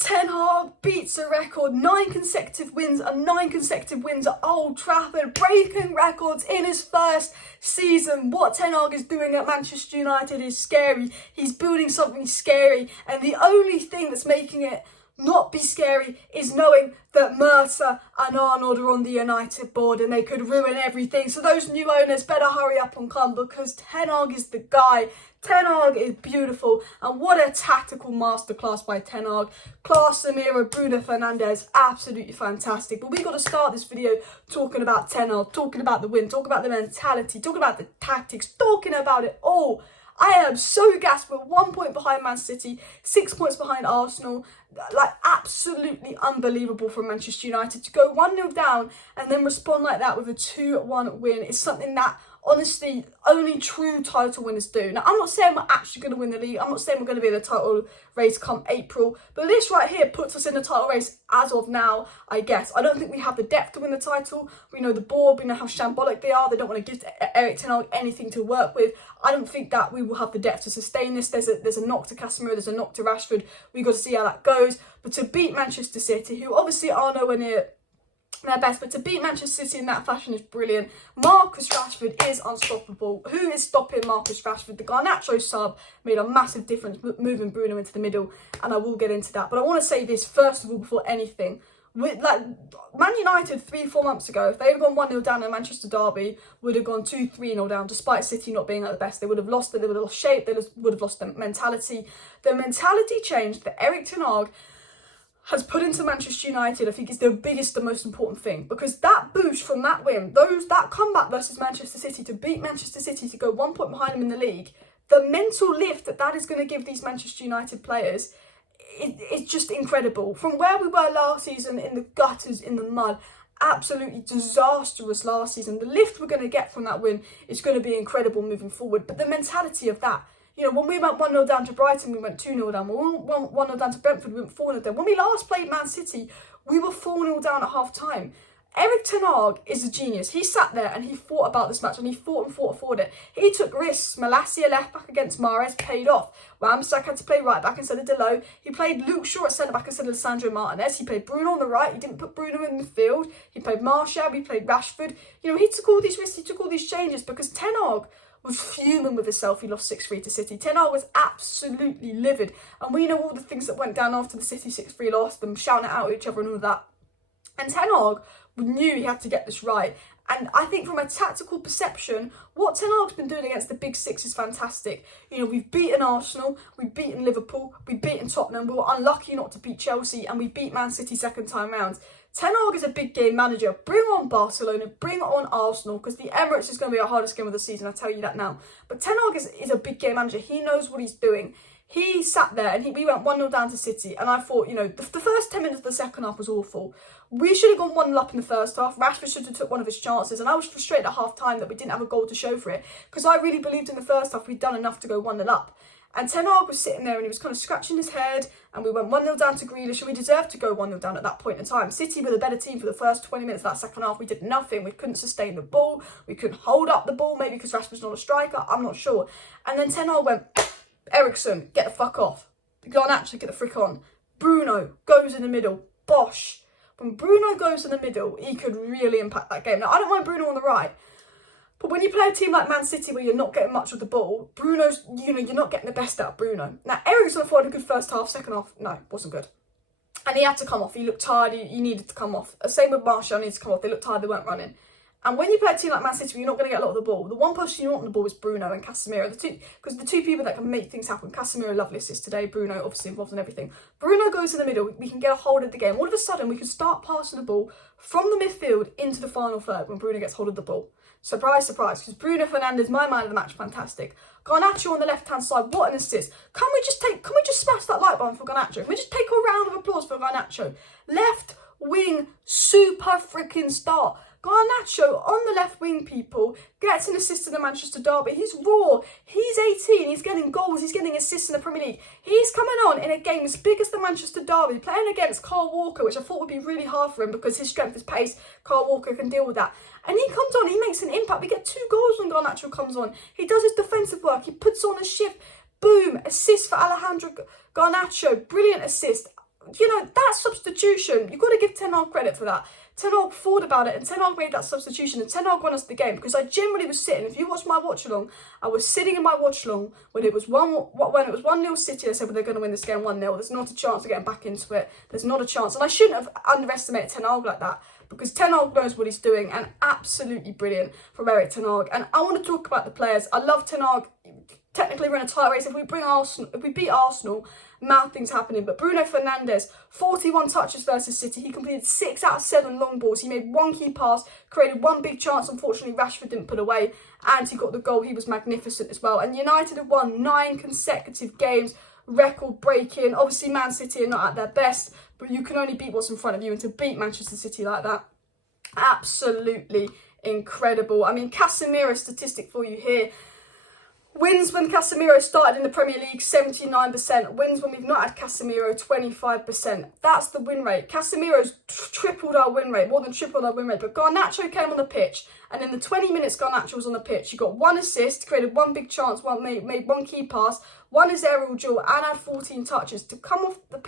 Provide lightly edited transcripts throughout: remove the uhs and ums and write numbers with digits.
Ten Hag beats a record, 9 consecutive wins and 9 consecutive wins at Old Trafford, breaking records in his first season. What Ten Hag is doing at Manchester United is scary. He's building something scary, and the only thing that's making it not be scary is knowing that Mercer and Arnold are on the United board and they could ruin everything. So those new owners better hurry up and come, because Ten Hag is the guy. Ten Hag is beautiful, and what a tactical masterclass by Ten Hag. Casemiro, Bruno Fernandes, absolutely fantastic. But we got to start this video talking about Ten Hag, talking about the win, talking about the mentality, talking about the tactics, talking about it all. I am so gassed. We're 1 point behind Man City, 6 points behind Arsenal. Like, absolutely unbelievable from Manchester United to go 1-0 down and then respond like that with a 2-1 win is something that, honestly, only true title winners do. Now, I'm not saying we're actually going to win the league. I'm not saying we're going to be in the title race come April. But this right here puts us in the title race as of now, I guess. I don't think we have the depth to win the title. We know the board. We know how shambolic they are. They don't want to give Erik Ten Hag anything to work with. I don't think that we will have the depth to sustain this. There's a knock to Casemiro. There's a knock to Rashford. We've got to see how that goes. But to beat Manchester City, who obviously are nowhere near their best, but to beat Manchester City in that fashion is brilliant. Marcus Rashford is unstoppable. Who is stopping Marcus Rashford? The Garnacho sub made a massive difference, moving Bruno into the middle, and I will get into that. But I want to say this first of all before anything. With, like, Man United 3-4 months ago, if they had gone 1-0 down in Manchester derby, would have gone 2-3-0 down, despite City not being at the best. They would have lost it, they would have lost shape, they would have lost their mentality. The mentality change that Erik Ten Hag has put into Manchester United, I think, is the biggest and most important thing, because that boost from that win, that comeback versus Manchester City to beat Manchester City to go 1 point behind them in the league, the mental lift that is going to give these Manchester United players, it's just incredible. From where we were last season in the gutters, in the mud, absolutely disastrous last season, the lift we're going to get from that win is going to be incredible moving forward. But the mentality of that, you know, when we went 1-0 down to Brighton, we went 2-0 down. When we went 1-0 down to Brentford, we went 4-0 down. When we last played Man City, we were 4-0 down at half-time. Erik Ten Hag is a genius. He sat there and he thought about this match, and he fought for it. He took risks. Malacia left back against Mahrez, paid off. Ramsdale had to play right back instead of Delo. He played Luke Shaw at centre back instead of Sandro Martinez. He played Bruno on the right. He didn't put Bruno in the field. He played Martial. He played Rashford. You know, he took all these risks. He took all these changes because Ten Hag was fuming with himself. He lost 6-3 to City. Ten Hag was absolutely livid. And we know all the things that went down after the City 6-3 loss, them shouting it out at each other and all that. And Ten Hag knew he had to get this right. And I think from a tactical perception, what Ten Hag's been doing against the big six is fantastic. You know, we've beaten Arsenal, we've beaten Liverpool, we've beaten Tottenham, we were unlucky not to beat Chelsea, and we beat Man City second time round. Ten Hag is a big game manager. Bring on Barcelona, bring on Arsenal, because the Emirates is going to be our hardest game of the season, I'll tell you that now. But Ten Hag is a big game manager. He knows what he's doing. He sat there and we went 1-0 down to City, and I thought, you know, the first 10 minutes of the second half was awful. We should have gone 1-0 up in the first half. Rashford should have took one of his chances, and I was frustrated at half-time that we didn't have a goal to show for it, because I really believed in the first half we'd done enough to go 1-0 up. And Ten Hag was sitting there and he was kind of scratching his head, and we went 1-0 down to Grealish, and we deserved to go 1-0 down at that point in time. City were the better team for the first 20 minutes of that second half. We did nothing. We couldn't sustain the ball. We couldn't hold up the ball, maybe because Rashford's not a striker. I'm not sure. And then Ten Hag went, Ericsson, get the fuck off. Garnacho, get the frick on. Bruno goes in the middle. Bosh. When Bruno goes in the middle, he could really impact that game. Now, I don't mind Bruno on the right, but when you play a team like Man City where you're not getting much of the ball, Bruno's, you know, you're not getting the best out of Bruno. Now, Ericsson thought a good first half, second half, no, wasn't good. And he had to come off. He looked tired. He needed to come off. Same with Martial, needed to come off. They looked tired. They weren't running. And when you play a team like Man City, you're not going to get a lot of the ball. The one person you want on the ball is Bruno and Casemiro. Because the two people that can make things happen. Casemiro, lovely assist today. Bruno, obviously involved in everything. Bruno goes in the middle. We can get a hold of the game. All of a sudden, we can start passing the ball from the midfield into the final third when Bruno gets hold of the ball. Surprise, surprise. Because Bruno Fernandes, my man of the match, fantastic. Garnacho on the left-hand side, what an assist. Can we just smash that like button for Garnacho? Can we just take a round of applause for Garnacho? Left wing, super freaking star. Garnacho on the left wing, people, gets an assist in the Manchester derby. He's raw. He's 18. He's getting goals. He's getting assists in the Premier League. He's coming on in a game as big as the Manchester derby, playing against Kyle Walker, which I thought would be really hard for him because his strength is pace. Kyle Walker can deal with that. And he comes on. He makes an impact. We get 2 goals when Garnacho comes on. He does his defensive work. He puts on a shift. Boom. Assist for Alejandro Garnacho. Brilliant assist. that substitution, you've got to give Ten Hag credit for that. Ten Hag thought about it, and Ten Hag made that substitution, and Ten Hag won us the game, because I generally was sitting, if you watch my watch along, I was sitting in my watch along when it was 1-0 City. I said, well, they're going to win this game 1-0. There's not a chance of getting back into it. There's not a chance. And I shouldn't have underestimated Ten Hag like that, because Ten Hag knows what he's doing, and absolutely brilliant from Erik Ten Hag. And I want to talk about the players. I love Ten Hag. Technically, we're in a tight race. If we beat Arsenal, mad things happening. But Bruno Fernandes, 41 touches versus City. He completed 6 out of 7 long balls. He made 1 key pass, created 1 big chance. Unfortunately, Rashford didn't put away, and he got the goal. He was magnificent as well. And United have won 9 consecutive games, record breaking. Obviously, Man City are not at their best, but you can only beat what's in front of you, and to beat Manchester City like that, absolutely incredible. I mean, Casemiro statistic for you here. Wins when Casemiro started in the Premier League, 79%. Wins when we've not had Casemiro, 25%. That's the win rate. Casemiro's tripled our win rate, more than tripled our win rate. But Garnacho came on the pitch, and in the 20 minutes Garnacho was on the pitch, he got 1 assist, created 1 big chance, made 1 key pass, 1 is aerial duel, and had 14 touches. To come on the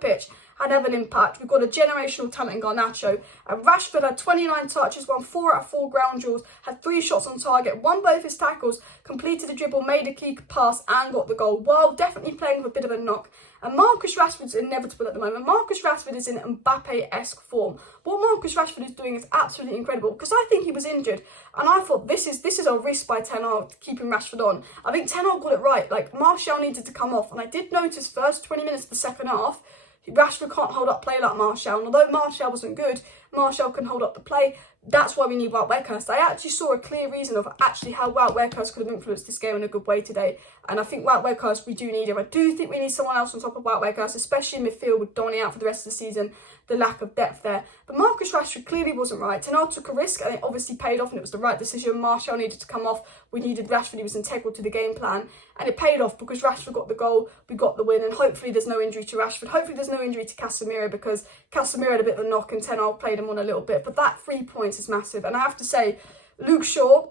pitch and have an impact. We've got a generational talent in Garnacho. And Rashford had 29 touches, won 4 out of 4 ground duels, had 3 shots on target, won both his tackles, completed the dribble, made a key pass, and got the goal, while definitely playing with a bit of a knock. And Marcus Rashford's inevitable at the moment. Marcus Rashford is in Mbappe-esque form. What Marcus Rashford is doing is absolutely incredible, because I think he was injured, and I thought this is a risk by Ten Hag keeping Rashford on. I think Ten Hag got it right. Like, Martial needed to come off, and I did notice first 20 minutes of the second half, Rashford can't hold up play like Martial, and although Martial wasn't good, Martial can hold up the play. That's why we need Wout Weghorst. I actually saw a clear reason of actually how Wout Weghorst could have influenced this game in a good way today. And I think Wout Weghorst, we do need him. I do think we need someone else on top of Wout Weghorst, especially in midfield with Donny out for the rest of the season. The lack of depth there. But Marcus Rashford clearly wasn't right. Ten Hag took a risk, and it obviously paid off, and it was the right decision. Martial needed to come off. We needed Rashford. He was integral to the game plan, and it paid off because Rashford got the goal. We got the win, and hopefully there's no injury to Rashford. Hopefully there's no injury to Casemiro, because Casemiro had a bit of a knock and Ten Hag played him on a little bit. But that 3 points is massive. And I have to say, Luke Shaw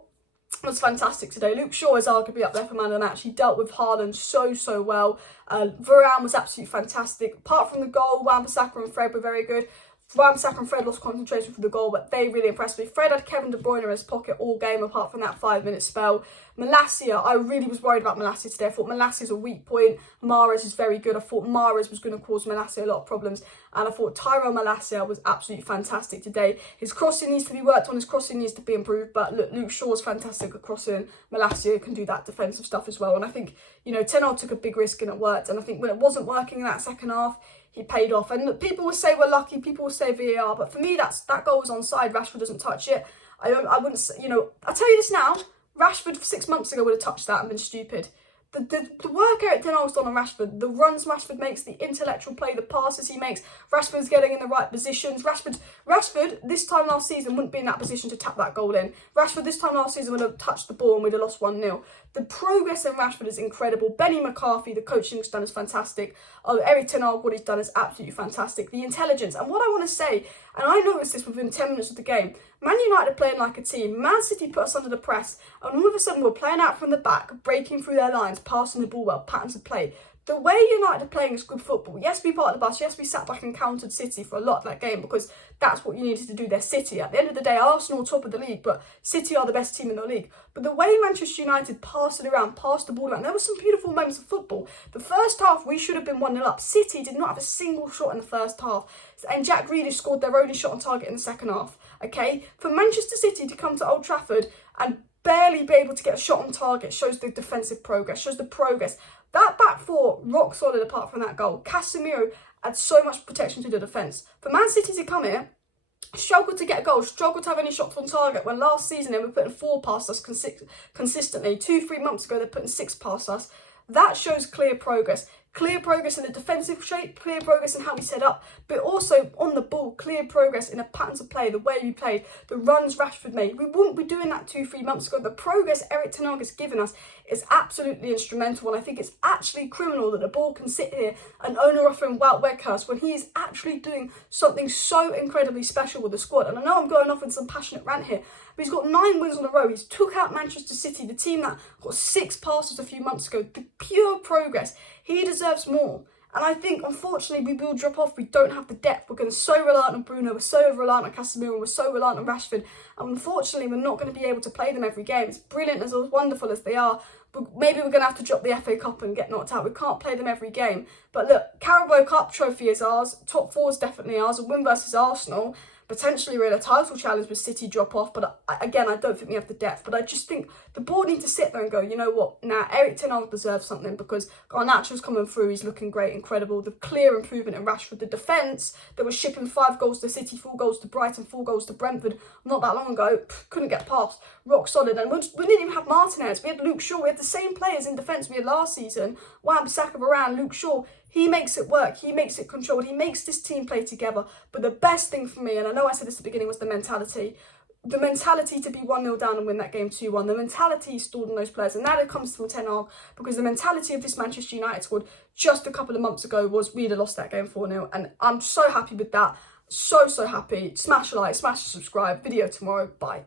was fantastic today. Luke Shaw is arguably up there for man of the match. He dealt with Haaland so well. Varane was absolutely fantastic. Apart from the goal, Wan-Bissaka and Fred were very good. Wan-Bissaka and Fred lost concentration for the goal, but they really impressed me. Fred had Kevin De Bruyne in his pocket all game, apart from that 5-minute spell. Malacia, I really was worried about Malacia today. I thought Malacia's a weak point. Mahrez is very good. I thought Mahrez was going to cause Malacia a lot of problems. And I thought Tyrell Malacia was absolutely fantastic today. His crossing needs to be worked on. His crossing needs to be improved. But look, Luke Shaw's fantastic at crossing. Malacia can do that defensive stuff as well. And I think, Ten Hag took a big risk and it worked. And I think when it wasn't working in that second half, he paid off. And look, people will say we're lucky. People will say VAR. But for me, that goal was onside. Rashford doesn't touch it. I wouldn't, I'll tell you this now. Rashford 6 months ago would have touched that and been stupid. The work Erik Ten Hag's done on Rashford, the runs Rashford makes, the intellectual play, the passes he makes, Rashford's getting in the right positions. Rashford this time last season wouldn't be in that position to tap that goal in. Rashford this time last season would have touched the ball and we'd have lost 1-0. The progress in Rashford is incredible. Benny McCarthy, the coaching he's done is fantastic. Erik Ten Hag, what he's done is absolutely fantastic. The intelligence. And what I want to say, and I noticed this within 10 minutes of the game, Man United are playing like a team. Man City put us under the press, and all of a sudden we're playing out from the back, breaking through their lines, passing the ball well, patterns of play. The way United are playing is good football. Yes, we part of the bus. Yes, we sat back and countered City for a lot of that game because that's what you needed to do. They're City. At the end of the day, Arsenal are top of the league, but City are the best team in the league. But the way Manchester United passed it around, passed the ball around, there were some beautiful moments of football. The first half, we should have been 1-0 up. City did not have a single shot in the first half. And Jack Grealish scored their only shot on target in the second half. Okay? For Manchester City to come to Old Trafford and barely be able to get a shot on target shows the defensive progress, shows the progress. That back four, rock solid apart from that goal. Casemiro had so much protection to the defence. For Man City to come here, struggled to get a goal, struggled to have any shots on target, when last season they were putting 4 past us consistently. 2-3 months ago they're putting 6 past us. That shows clear progress. Clear progress in the defensive shape, clear progress in how we set up, but also on the ball, clear progress in the patterns of play, the way we played, the runs Rashford made. We wouldn't be doing that 2-3 months ago. The progress Erik Ten Hag has given us is absolutely instrumental, and I think it's actually criminal that the ball can sit here and owner offering Wout Weghorst when he is actually doing something so incredibly special with the squad. And I know I'm going off in some passionate rant here, but he's got 9 wins on a row. He's took out Manchester City, the team that got 6 passes a few months ago. The pure progress. He deserves more. And I think, unfortunately, we will drop off. We don't have the depth. We're going to so reliant on Bruno. We're so reliant on Casemiro. We're so reliant on Rashford. And unfortunately, we're not going to be able to play them every game. As brilliant, as wonderful as they are, but maybe we're going to have to drop the FA Cup and get knocked out. We can't play them every game. But look, Carabao Cup trophy is ours. Top 4 is definitely ours. A win versus Arsenal. Potentially we're in a title challenge with City drop off, but again, I don't think we have the depth. But I just think the board need to sit there and go, you know what, Erik Ten Hag deserves something, because Garnacho's coming through, he's looking great, incredible. The clear improvement in Rashford, the defence that was shipping 5 goals to City, 4 goals to Brighton, 4 goals to Brentford not that long ago, couldn't get past, rock solid. And we didn't even have Martinez, we had Luke Shaw, we had the same players in defence we had last season, Wan-Bissaka, Varane, Luke Shaw. He makes it work, he makes it controlled, he makes this team play together. But the best thing for me, and I know I said this at the beginning, was the mentality. The mentality to be 1-0 down and win that game 2-1. The mentality stored in those players. And now it comes from Ten Hag, because the mentality of this Manchester United squad just a couple of months ago was we'd have lost that game 4-0. And I'm so happy with that. So happy. Smash a like, smash a subscribe. Video tomorrow. Bye.